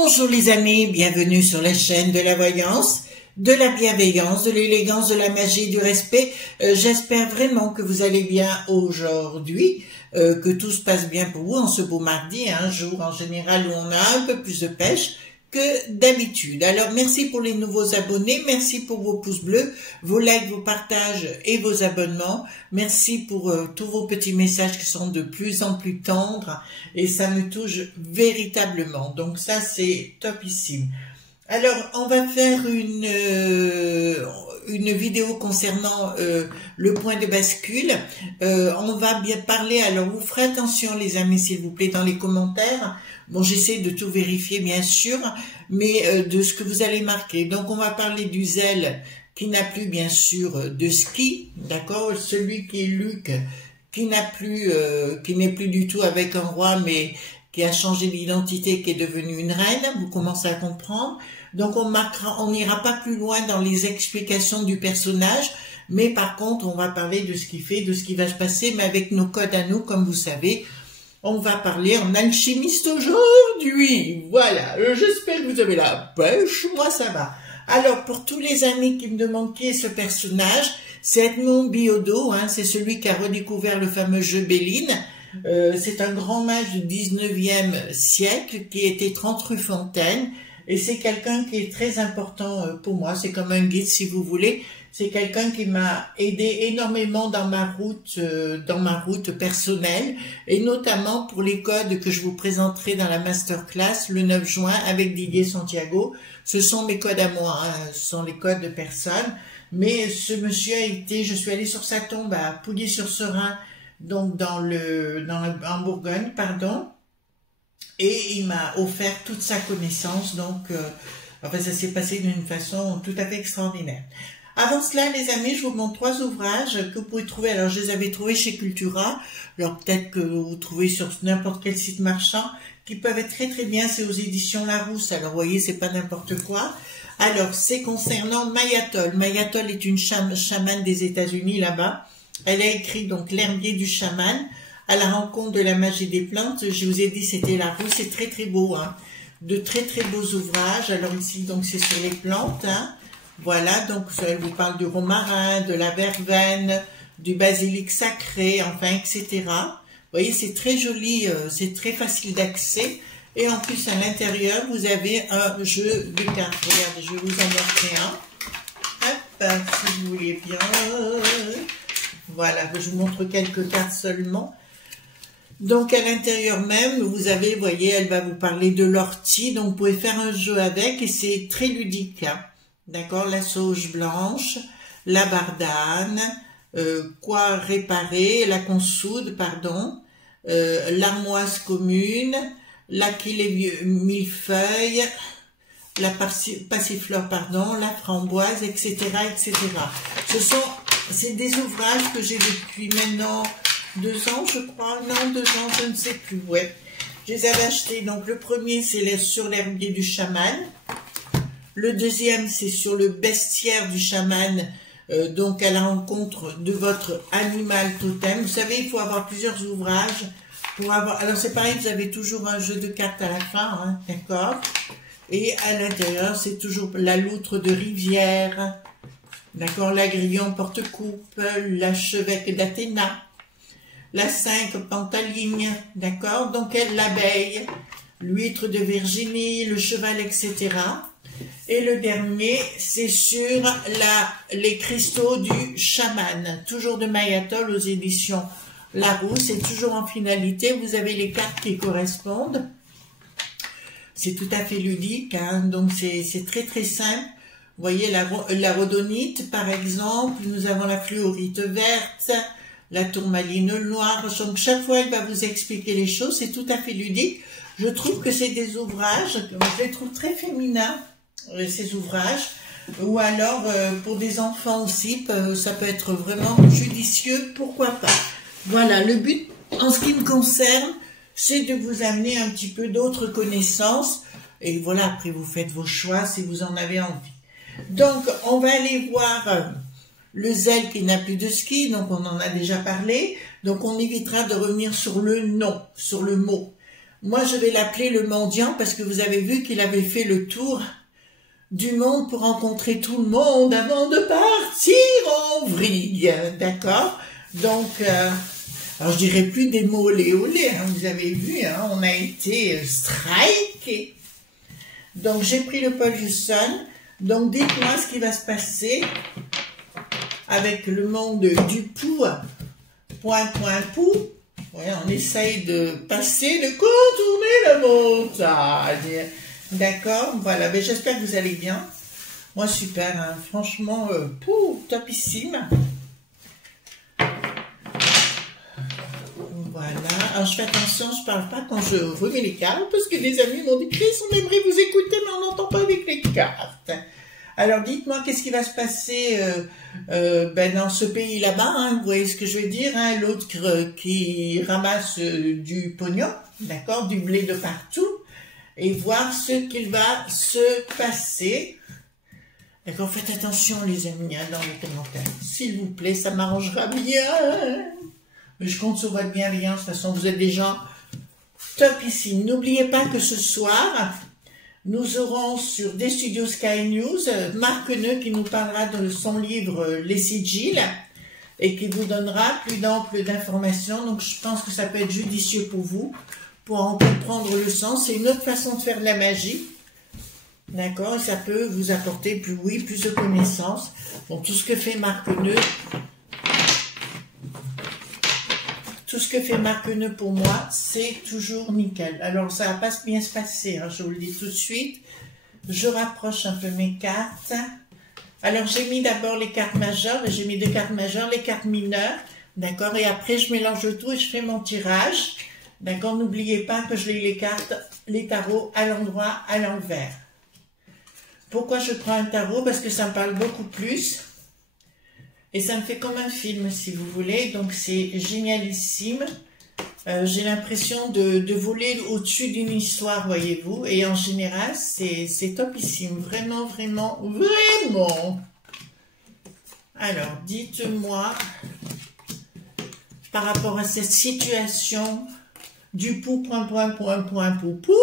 Bonjour les amis, bienvenue sur la chaîne de la voyance, de la bienveillance, de l'élégance, de la magie, du respect. J'espère vraiment que vous allez bien aujourd'hui, que tout se passe bien pour vous en ce beau mardi, un jour en général où on a un peu plus de pêche que d'habitude. Alors merci pour les nouveaux abonnés, merci pour vos pouces bleus, vos likes, vos partages et vos abonnements. Merci pour tous vos petits messages qui sont de plus en plus tendres et ça me touche véritablement. Donc ça c'est topissime. Alors on va faire une vidéo concernant le point de bascule. On va bien parler, alors vous ferez attention les amis s'il vous plaît dans les commentaires. Bon, j'essaie de tout vérifier bien sûr, mais de ce que vous allez marquer. Donc on va parler du zèle qui n'a plus bien sûr de ski, d'accord. Celui qui est Luc, qui n'a plus, qui n'est plus du tout avec un roi, mais qui a changé d'identité, qui est devenu une reine. Vous commencez à comprendre. Donc on n'ira pas plus loin dans les explications du personnage, mais par contre on va parler de ce qu'il fait, de ce qui va se passer, mais avec nos codes à nous, comme vous savez. On va parler en alchimiste aujourd'hui. Voilà, j'espère que vous avez la pêche, moi ça va. Alors, pour tous les amis qui me demandent qui est ce personnage, c'est Edmond Billaudot, hein, c'est celui qui a redécouvert le fameux jeu Béline. C'est un grand mage du 19e siècle qui était 30 rue Fontaine. Et c'est quelqu'un qui est très important pour moi, c'est comme un guide si vous voulez. C'est quelqu'un qui m'a aidé énormément dans ma route personnelle et notamment pour les codes que je vous présenterai dans la masterclass le 9 juin avec Didier Santiago. Ce sont mes codes à moi, hein, ce sont les codes de personne. Mais ce monsieur a été, je suis allée sur sa tombe à Pouilly-sur-Serein, donc en Bourgogne, pardon. Et il m'a offert toute sa connaissance, donc enfin ça s'est passé d'une façon tout à fait extraordinaire. Avant cela, les amis, je vous montre 3 ouvrages que vous pouvez trouver. Alors, je les avais trouvés chez Cultura. Alors, peut-être que vous trouvez sur n'importe quel site marchand, qui peuvent être très très bien. C'est aux éditions Larousse. Alors, vous voyez, c'est pas n'importe quoi. Alors, c'est concernant Mayatol. Mayatol est une chamane des États-Unis là-bas. Elle a écrit donc L'herbier du chaman à la rencontre de la magie des plantes. Je vous ai dit, c'était Larousse. C'est très très beau, hein. De très très beaux ouvrages. Alors ici, donc, c'est sur les plantes, hein. Voilà, donc ça vous parle du romarin, de la verveine, du basilic sacré, enfin, etc. Vous voyez, c'est très joli, c'est très facile d'accès. Et en plus, à l'intérieur, vous avez un jeu de cartes. Regardez, je vais vous en montrer un. Hop, si vous voulez bien. Voilà, je vous montre quelques cartes seulement. Donc, à l'intérieur même, vous avez, vous voyez, elle va vous parler de l'ortie. Donc, vous pouvez faire un jeu avec et c'est très ludique, hein. D'accord, la sauge blanche, la bardane, quoi réparer, la consoude, pardon, l'armoise commune, l'aquilée millefeuille, la passiflore, pardon, la framboise, etc., etc. C'est des ouvrages que j'ai depuis maintenant 2 ans, je crois, non, 2 ans, je ne sais plus, ouais. Je les avais achetés, donc le premier, c'est sur l'herbier du chaman. Le deuxième, c'est sur le bestiaire du chaman, donc à la rencontre de votre animal totem. Vous savez, il faut avoir plusieurs ouvrages pour avoir... Alors c'est pareil, vous avez toujours un jeu de cartes à la fin, hein, d'accord. Et à l'intérieur, c'est toujours la loutre de rivière, d'accord, l'agrillon porte-coupe, la chevêque d'Athéna, la 5 pantaligne, d'accord, donc l'abeille, l'huître de Virginie, le cheval, etc. Et le dernier, c'est sur les cristaux du chaman, toujours de Mayatol aux éditions Larousse, c'est toujours en finalité, vous avez les cartes qui correspondent. C'est tout à fait ludique, hein, donc c'est très très simple. Vous voyez la rhodonite par exemple, nous avons la fluorite verte, la tourmaline noire, donc chaque fois elle va vous expliquer les choses, c'est tout à fait ludique. Je trouve que c'est des ouvrages, je les trouve très féminins, ces ouvrages, ou alors pour des enfants aussi, ça peut être vraiment judicieux, pourquoi pas. Voilà, le but en ce qui me concerne, c'est de vous amener un petit peu d'autres connaissances, et voilà, après vous faites vos choix si vous en avez envie. Donc, on va aller voir le zèle qui n'a plus de ski, donc on en a déjà parlé, donc on évitera de revenir sur le nom, sur le mot. Moi, je vais l'appeler le mendiant parce que vous avez vu qu'il avait fait le tour du monde pour rencontrer tout le monde avant de partir en vrille, d'accord? Donc, alors je dirais plus des mots olé olé, hein, vous avez vu, hein, on a été striké. Donc, j'ai pris le Paul Husson. Donc, dites-moi ce qui va se passer avec le monde du pou, pou. Ouais, on essaye de passer, de contourner la montagne. D'accord, voilà, mais j'espère que vous allez bien. Moi, super, hein, franchement, topissime. Voilà, alors je fais attention, je parle pas quand je remets les cartes, parce que des amis m'ont dit, Chris, on aimerait vous écouter, mais on n'entend pas avec les cartes. Alors, dites-moi, qu'est-ce qui va se passer dans ce pays là-bas, hein, vous voyez ce que je veux dire, hein, l'autre qui ramasse du pognon, d'accord, du blé de partout, et voir ce qu'il va se passer. D'accord, faites attention les amis, hein, dans les commentaires, s'il vous plaît, ça m'arrangera bien. Mais je compte sur votre bienveillance, de toute façon, vous êtes des gens top ici. N'oubliez pas que ce soir, nous aurons sur des studios Sky News Marc Neu qui nous parlera de son livre Les Sigils et qui vous donnera plus d'ample d'informations. Donc je pense que ça peut être judicieux pour vous, pour en comprendre le sens. C'est une autre façon de faire de la magie. D'accord, et ça peut vous apporter plus de connaissances. Bon, tout ce que fait Marc Neu, pour moi, c'est toujours nickel. Alors, ça va pas bien se passer, hein, je vous le dis tout de suite. Je rapproche un peu mes cartes. Alors, j'ai mis d'abord les cartes majeures, j'ai mis 2 cartes majeures, les cartes mineures, d'accord, et après, je mélange tout et je fais mon tirage. D'accord, n'oubliez pas que je lis les cartes, les tarots à l'endroit, à l'envers. Pourquoi je prends un tarot? Parce que ça me parle beaucoup plus. Et ça me fait comme un film, si vous voulez. Donc, c'est génialissime. J'ai l'impression de voler au-dessus d'une histoire, voyez-vous. Et en général, c'est topissime. Vraiment, vraiment, vraiment. Alors, dites-moi, par rapport à cette situation du pou, pou.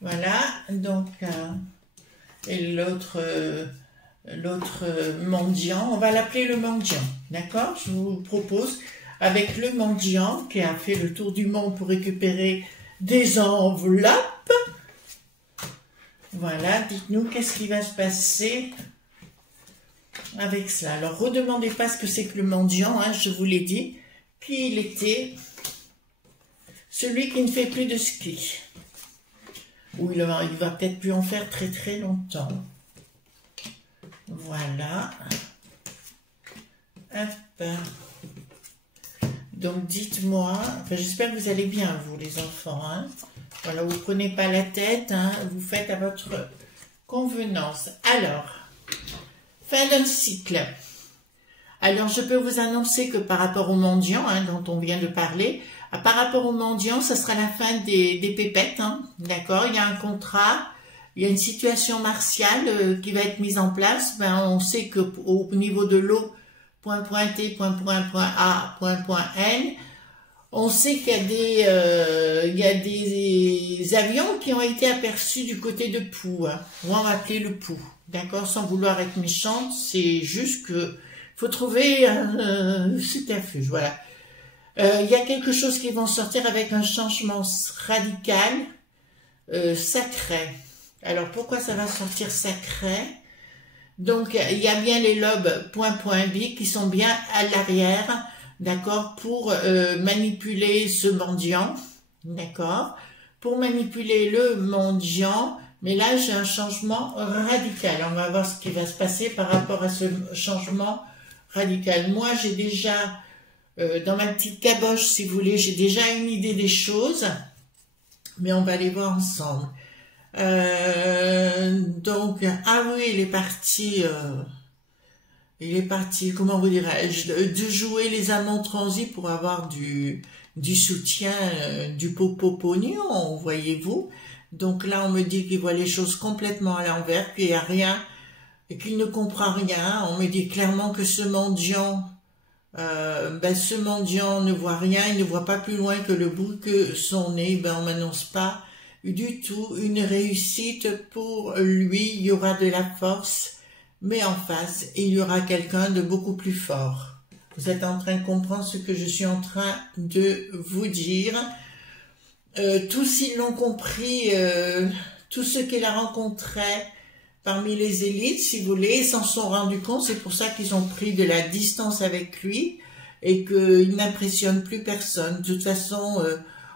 Voilà. Donc, et l'autre mendiant, on va l'appeler le mendiant, d'accord? Je vous propose, avec le mendiant qui a fait le tour du monde pour récupérer des enveloppes. Voilà, dites-nous qu'est-ce qui va se passer avec cela. Alors, redemandez pas ce que c'est que le mendiant, hein, je vous l'ai dit, qui il était, celui qui ne fait plus de ski. Ou il va peut-être plus en faire très très longtemps. Voilà. Hop. Donc, dites-moi, enfin, j'espère que vous allez bien, vous, les enfants. Hein. Voilà, vous ne prenez pas la tête, hein, vous faites à votre convenance. Alors, fin d'un cycle. Alors, je peux vous annoncer que par rapport aux mendiants, hein, dont on vient de parler, par rapport aux mendiants, ça sera la fin des pépettes, hein, d'accord? Il y a un contrat. Il y a une situation martiale qui va être mise en place. Ben, on sait qu'au niveau de l'eau, T, A, N, on sait qu'il y a des avions qui ont été aperçus du côté de Pou. Hein. On va appeler le Pou. D'accord? Sans vouloir être méchante, c'est juste que faut trouver un subterfuge. Voilà. Il y a quelque chose qui va sortir avec un changement radical, sacré. Alors, pourquoi ça va sortir sacré? Donc, il y a bien les lobes B qui sont bien à l'arrière, d'accord, pour manipuler ce mendiant, d'accord, pour manipuler le mendiant. Mais là, j'ai un changement radical. On va voir ce qui va se passer par rapport à ce changement radical. Moi, j'ai déjà, dans ma petite caboche, si vous voulez, j'ai déjà une idée des choses, mais on va les voir ensemble. Donc, ah oui, il est parti, comment vous dirais-je, de jouer les amants transis pour avoir du soutien, du pognon, voyez-vous. Donc là, on me dit qu'il voit les choses complètement à l'envers, qu'il n'y a rien, et qu'il ne comprend rien. On me dit clairement que ce mendiant Ben, ce mendiant ne voit rien, il ne voit pas plus loin que le bout que son nez. Ben, on m'annonce pas du tout une réussite pour lui. Il y aura de la force, mais en face, il y aura quelqu'un de beaucoup plus fort. Vous êtes en train de comprendre ce que je suis en train de vous dire. Tous ils l'ont compris, tous ceux qu'il a rencontrés parmi les élites, si vous voulez, s'en sont rendus compte. C'est pour ça qu'ils ont pris de la distance avec lui et qu'il n'impressionne plus personne. De toute façon,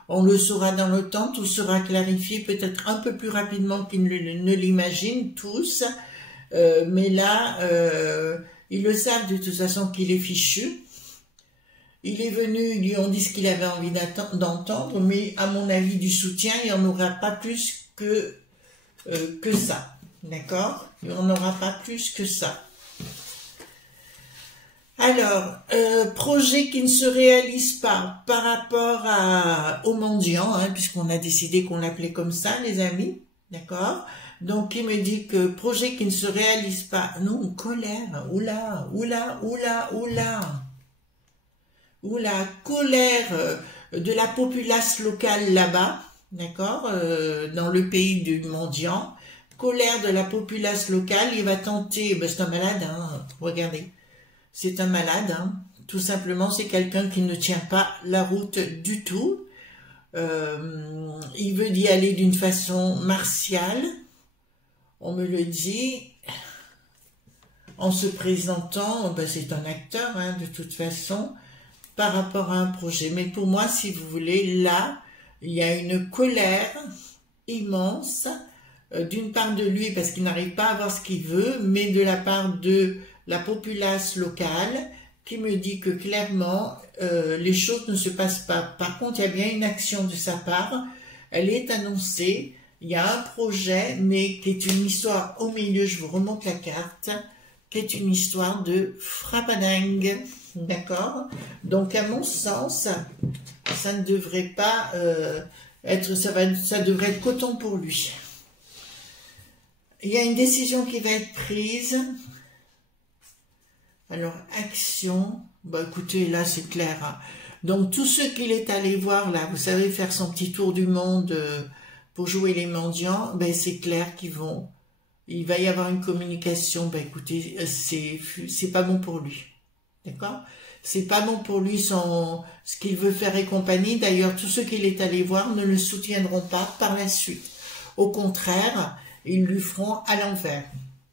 on le saura dans le temps, tout sera clarifié peut-être un peu plus rapidement qu'ils ne l'imaginent tous. Mais là, ils le savent de toute façon qu'il est fichu. Il est venu, ils lui ont dit ce qu'il avait envie d'entendre, mais à mon avis, du soutien, il n'y en aura pas plus que ça. D'accord? Il n'y en aura pas plus que ça. Alors, projet qui ne se réalise pas par rapport au mendiant, hein, puisqu'on a décidé qu'on l'appelait comme ça, les amis. D'accord? Donc, il me dit que projet qui ne se réalise pas. Non, colère. Oula, oula, oula, oula. Oula, colère de la populace locale là-bas. D'accord? Dans le pays du mendiant. Colère de la populace locale, il va tenter, ben c'est un malade, hein, regardez, c'est un malade, hein, tout simplement, c'est quelqu'un qui ne tient pas la route du tout, il veut y aller d'une façon martiale, on me le dit, en se présentant, ben c'est un acteur, hein, de toute façon, par rapport à un projet, mais pour moi, si vous voulez, là, il y a une colère immense, d'une part de lui parce qu'il n'arrive pas à avoir ce qu'il veut, mais de la part de la populace locale qui me dit que clairement les choses ne se passent pas. Par contre, il y a bien une action de sa part, elle est annoncée, il y a un projet, mais qui est une histoire au milieu, je vous remonte la carte, qui est une histoire de frappadingue, d'accord? Donc à mon sens, ça ne devrait pas être, ça devrait être coton pour lui. Il y a une décision qui va être prise. Alors, action. Bah, écoutez, là, c'est clair. Hein. Donc, tous ceux qu'il est allé voir, là, vous savez, faire son petit tour du monde pour jouer les mendiants, ben, c'est clair qu'ils vont... Il va y avoir une communication. Ben, écoutez, c'est pas bon pour lui. D'accord? C'est pas bon pour lui, ce qu'il veut faire et compagnie. D'ailleurs, tous ceux qu'il est allé voir ne le soutiendront pas par la suite. Au contraire... ils lui feront à l'envers.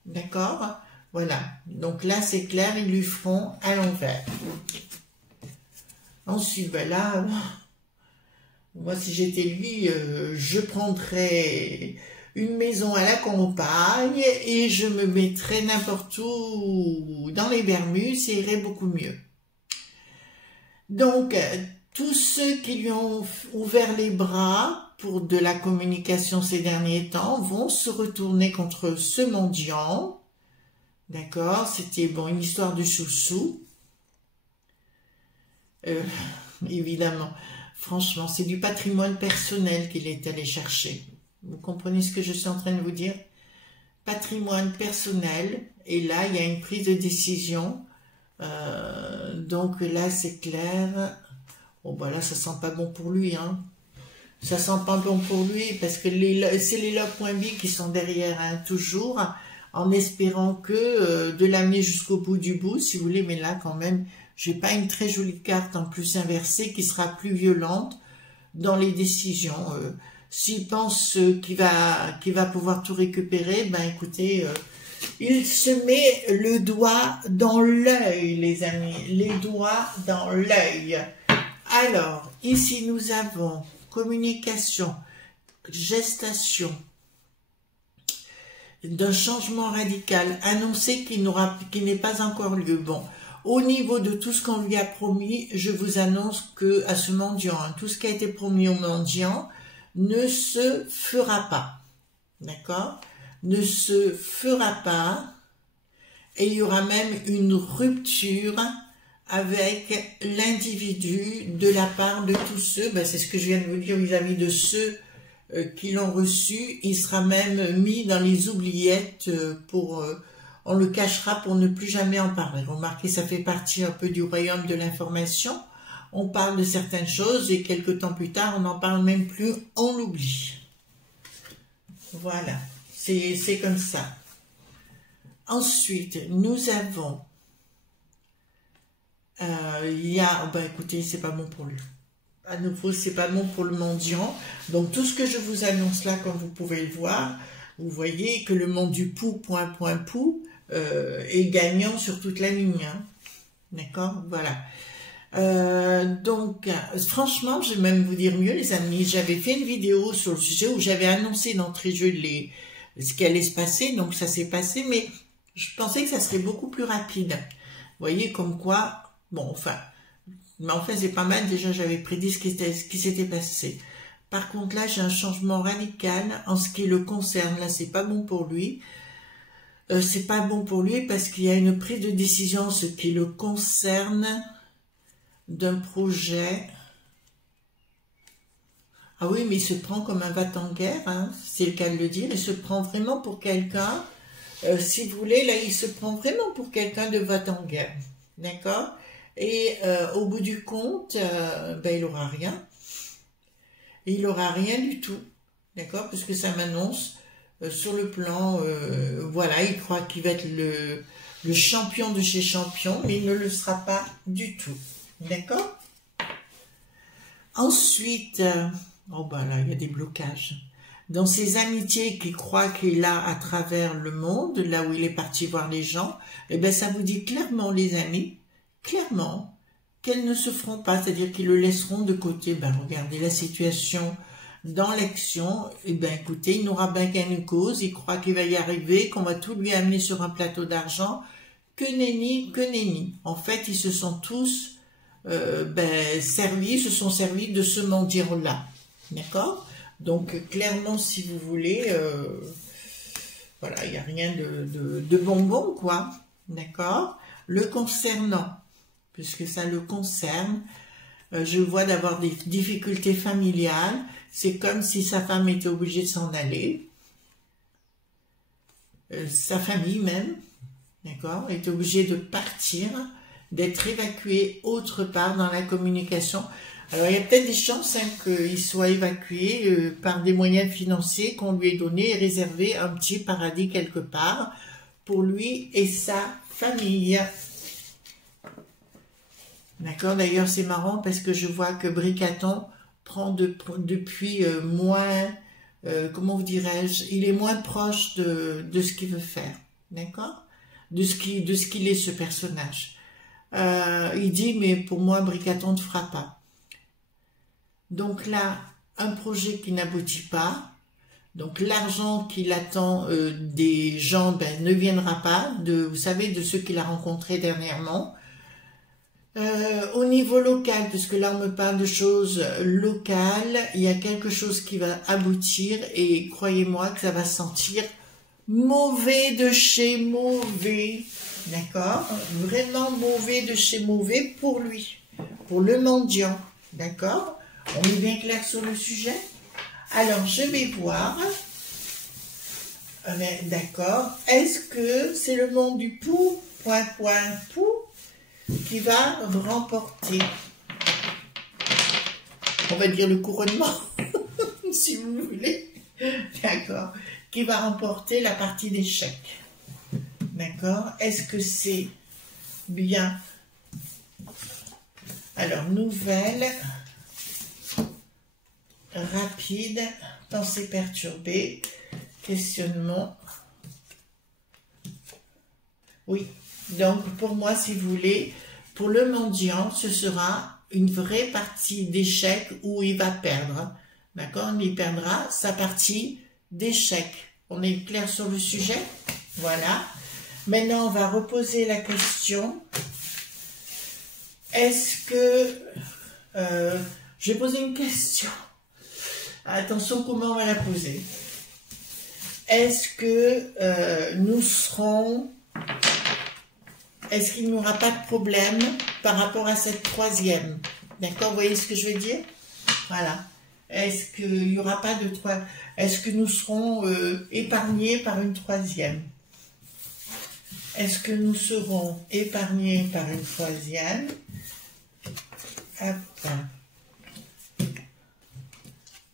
D'accord? Voilà. Donc là, c'est clair, ils lui feront à l'envers. Ensuite, ben là, moi, si j'étais lui, je prendrais une maison à la campagne et je me mettrais n'importe où dans les Bermudes, ça irait beaucoup mieux. Donc, tous ceux qui lui ont ouvert les bras pour de la communication ces derniers temps vont se retourner contre ce mendiant. D'accord? C'était bon, une histoire de chouchou. Évidemment, franchement, c'est du patrimoine personnel qu'il est allé chercher. Vous comprenez ce que je suis en train de vous dire? Patrimoine personnel. Et là, il y a une prise de décision. Donc là, c'est clair. Bon, bah là, ça sent pas bon pour lui, hein. Ça sent pas bon pour lui parce que c'est les love.b qui sont derrière, hein, toujours, en espérant que de l'amener jusqu'au bout du bout, si vous voulez. Mais là, quand même, j'ai pas une très jolie carte en plus inversée qui sera plus violente dans les décisions. S'il pense qu'il va pouvoir tout récupérer, ben écoutez, il se met le doigt dans l'œil, les amis, les doigts dans l'œil. Alors, ici, nous avons communication, gestation d'un changement radical annoncé qui n'est pas encore lieu. Bon, au niveau de tout ce qu'on lui a promis, je vous annonce que à ce mendiant, hein, tout ce qui a été promis au mendiant ne se fera pas. D'accord? Ne se fera pas. Et il y aura même une rupture avec l'individu de la part de tous ceux, ben c'est ce que je viens de vous dire vis-à-vis de ceux qui l'ont reçu, il sera même mis dans les oubliettes pour on le cachera pour ne plus jamais en parler. Remarquez, ça fait partie un peu du royaume de l'information. On parle de certaines choses et quelques temps plus tard, on n'en parle même plus, on l'oublie. Voilà, c'est comme ça. Ensuite, nous avons... écoutez, c'est pas bon pour lui. À nouveau, c'est pas bon pour le mendiant. Donc, tout ce que je vous annonce là, comme vous pouvez le voir, vous voyez que le mont du Pou, est gagnant sur toute la ligne. Hein. D'accord? Voilà. Franchement, je vais même vous dire mieux, les amis. J'avais fait une vidéo sur le sujet où j'avais annoncé d'entrée de jeu ce qui allait se passer. Donc, ça s'est passé, mais je pensais que ça serait beaucoup plus rapide. Vous voyez, comme quoi... Bon, enfin, c'est pas mal. Déjà, j'avais prédit ce qui s'était passé. Par contre, là, j'ai un changement radical en ce qui le concerne. Là, c'est pas bon pour lui. C'est pas bon pour lui parce qu'il y a une prise de décision en ce qui le concerne d'un projet. Ah oui, mais il se prend comme un va-t-en-guerre, hein, c'est le cas de le dire. Il se prend vraiment pour quelqu'un. Si vous voulez, là, il se prend vraiment pour quelqu'un de va-t-en-guerre. D'accord? Et au bout du compte, il n'aura rien. Et il n'aura rien du tout. D'accord? Parce que ça m'annonce sur le plan, voilà, il croit qu'il va être le champion de chez champions, mais il ne le sera pas du tout. D'accord? Ensuite, là, il y a des blocages. Dans ses amitiés qu'il croit qu'il a à travers le monde, là où il est parti voir les gens, ça vous dit clairement, les amis, clairement, qu'elles ne se feront pas, c'est-à-dire qu'ils le laisseront de côté. Regardez la situation dans l'action, écoutez, il n'aura bien qu'une cause, il croit qu'il va y arriver, qu'on va tout lui amener sur un plateau d'argent, que nenni, que nenni. En fait, ils se sont tous se sont servis de ce mendiant-là. D'accord? Donc, clairement, si vous voulez, voilà, il n'y a rien de bonbon, quoi. D'accord? Le concernant, puisque ça le concerne, je vois d'avoir des difficultés familiales. C'est comme si sa femme était obligée de s'en aller. Sa famille même, d'accord, est obligée de partir, d'être évacuée autre part dans la communication. Alors, il y a peut-être des chances qu'il soit évacué par des moyens financiers qu'on lui ait donnés et réservé un petit paradis quelque part pour lui et sa famille. D'accord? D'ailleurs, c'est marrant parce que je vois que Bricaton prend depuis moins, comment vous dirais-je, il est moins proche de ce qu'il veut faire. D'accord? De ce qu'il est, ce personnage. Il dit, mais pour moi, Bricaton ne fera pas. Donc là, un projet qui n'aboutit pas, donc l'argent qu'il attend des gens ne viendra pas, vous savez, de ceux qu'il a rencontrés dernièrement. Au niveau local, puisque là on me parle de choses locales, il y a quelque chose qui va aboutir et croyez-moi que ça va sentir mauvais de chez mauvais, d'accord? Vraiment mauvais de chez mauvais pour lui, pour le mendiant, d'accord? On est bien clair sur le sujet? Alors, je vais voir. D'accord. Est-ce que c'est le monde du Pou, Pou, qui va remporter, on va dire le couronnement, si vous voulez. D'accord. Qui va remporter la partie d'échecs. D'accord. Est-ce que c'est bien? Alors, nouvelle... rapide, pensée perturbée, questionnement. Oui, donc pour moi, si vous voulez, pour le mendiant, ce sera une vraie partie d'échecs où il va perdre. D'accord? Il perdra sa partie d'échecs. On est clair sur le sujet? Voilà. Maintenant, on va reposer la question. Est-ce que... je vais poser une question. Attention, comment on va la poser? Est-ce que nous serons... Est-ce qu'il n'y aura pas de problème par rapport à cette troisième? D'accord, vous voyez ce que je veux dire? Voilà. Est-ce qu'il n'y aura pas de Est-ce que nous serons épargnés par une troisième? Est-ce que nous serons épargnés par une Foisiane? Hop.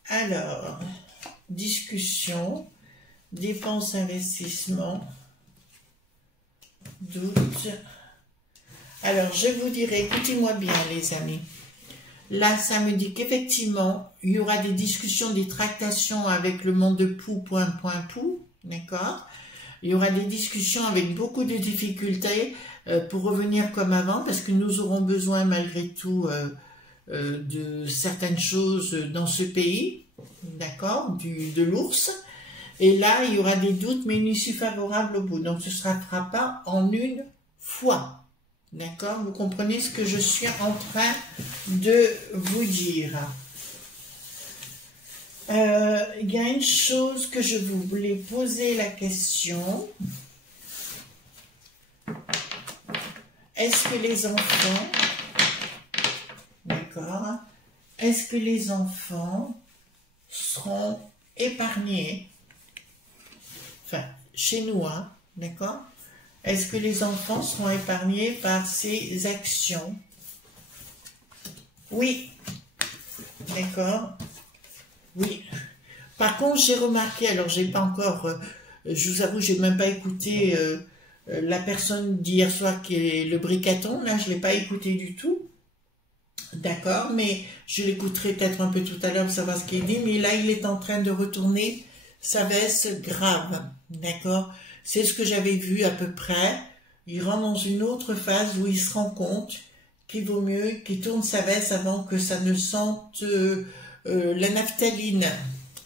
Alors, discussion, dépenses, investissement, doute. Alors, je vous dirai, écoutez-moi bien les amis. Là, ça me dit qu'effectivement, il y aura des discussions, des tractations avec le monde de Pou, d'accord? Il y aura des discussions avec beaucoup de difficultés pour revenir comme avant, parce que nous aurons besoin malgré tout de certaines choses dans ce pays, d'accord, de l'ours. Et là, il y aura des doutes, mais une issue favorable au bout. Donc, ce ne sera pas en une fois. D'accord? Vous comprenez ce que je suis en train de vous dire. Il y a une chose que je voulais poser la question. Est-ce que les enfants, d'accord, est-ce que les enfants seront épargnés? Enfin, chez nous, hein, d'accord? Est-ce que les enfants seront épargnés par ces actions? Oui. D'accord? Oui. Par contre, j'ai remarqué, alors j'ai pas encore, je vous avoue, j'ai même pas écouté la personne d'hier soir qui est le bricaton, là, je l'ai pas écouté du tout. D'accord? Mais je l'écouterai peut-être un peu tout à l'heure pour savoir ce qu'il dit, mais là, il est en train de retourner sa veste grave. D'accord? C'est ce que j'avais vu à peu près. Il rentre dans une autre phase où il se rend compte qu'il vaut mieux qu'il tourne sa veste avant que ça ne sente la naphtaline.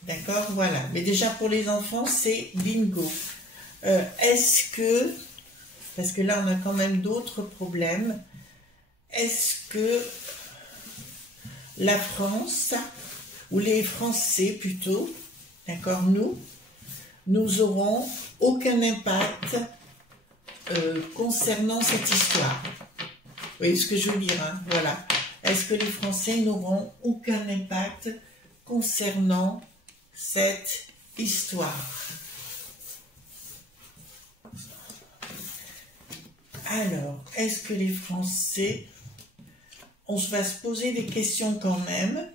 D'accord? Voilà. Mais déjà pour les enfants, c'est bingo. Est-ce que, parce que là on a quand même d'autres problèmes, est-ce que la France, ou les Français plutôt, d'accord, nous aurons aucun impact concernant cette histoire? Vous voyez ce que je veux dire, hein? Voilà. Est-ce que les Français n'auront aucun impact concernant cette histoire? Alors, est-ce que les Français, on va se poser des questions quand même,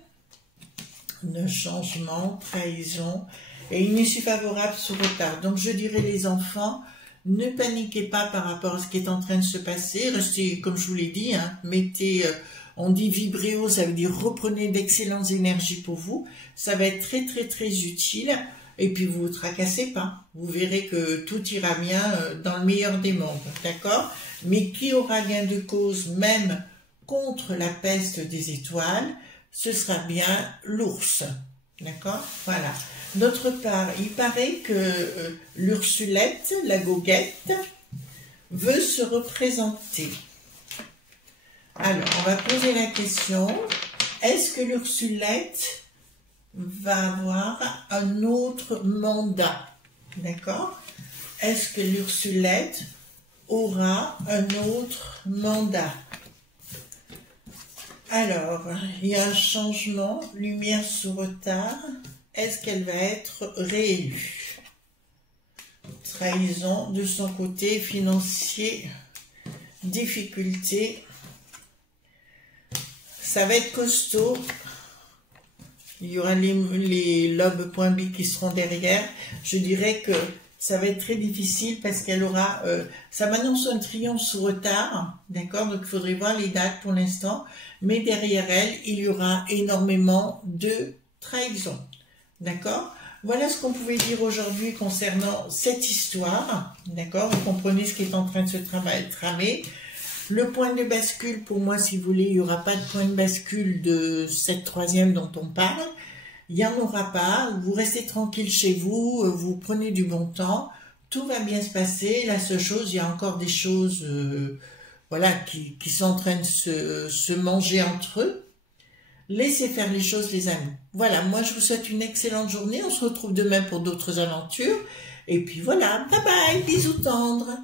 de changement, trahison, et une issue favorable sous retard. Donc je dirais les enfants, ne paniquez pas par rapport à ce qui est en train de se passer, restez, comme je vous l'ai dit, hein, mettez, on dit vibrer haut, ça veut dire reprenez d'excellentes énergies pour vous, ça va être très très très utile, et puis vous ne vous tracassez pas, vous verrez que tout ira bien dans le meilleur des mondes, d'accord? Mais qui aura gain de cause même contre la peste des étoiles, ce sera bien l'ours, d'accord? Voilà. D'autre part, il paraît que l'Ursulette, la goguette, veut se représenter. Alors, on va poser la question, est-ce que l'Ursulette va avoir un autre mandat? D'accord? Est-ce que l'Ursulette aura un autre mandat? Alors, il y a un changement, lumière sous retard. Est-ce qu'elle va être réélue? Trahison de son côté, financier, difficulté. Ça va être costaud. Il y aura les lobes.b qui seront derrière. Je dirais que ça va être très difficile parce qu'elle aura... ça m'annonce un triomphe sous retard, d'accord? Donc il faudrait voir les dates pour l'instant. Mais derrière elle, il y aura énormément de trahison. D'accord? Voilà ce qu'on pouvait dire aujourd'hui concernant cette histoire. D'accord? Vous comprenez ce qui est en train de se tramer. Le point de bascule, pour moi, si vous voulez, il n'y aura pas de point de bascule de cette troisième dont on parle. Il n'y en aura pas. Vous restez tranquille chez vous, vous prenez du bon temps. Tout va bien se passer. La seule chose, il y a encore des choses voilà, qui sont en train de se manger entre eux. Laissez faire les choses, les amis. Voilà, moi je vous souhaite une excellente journée. On se retrouve demain pour d'autres aventures. Et puis voilà, bye bye, bisous tendres.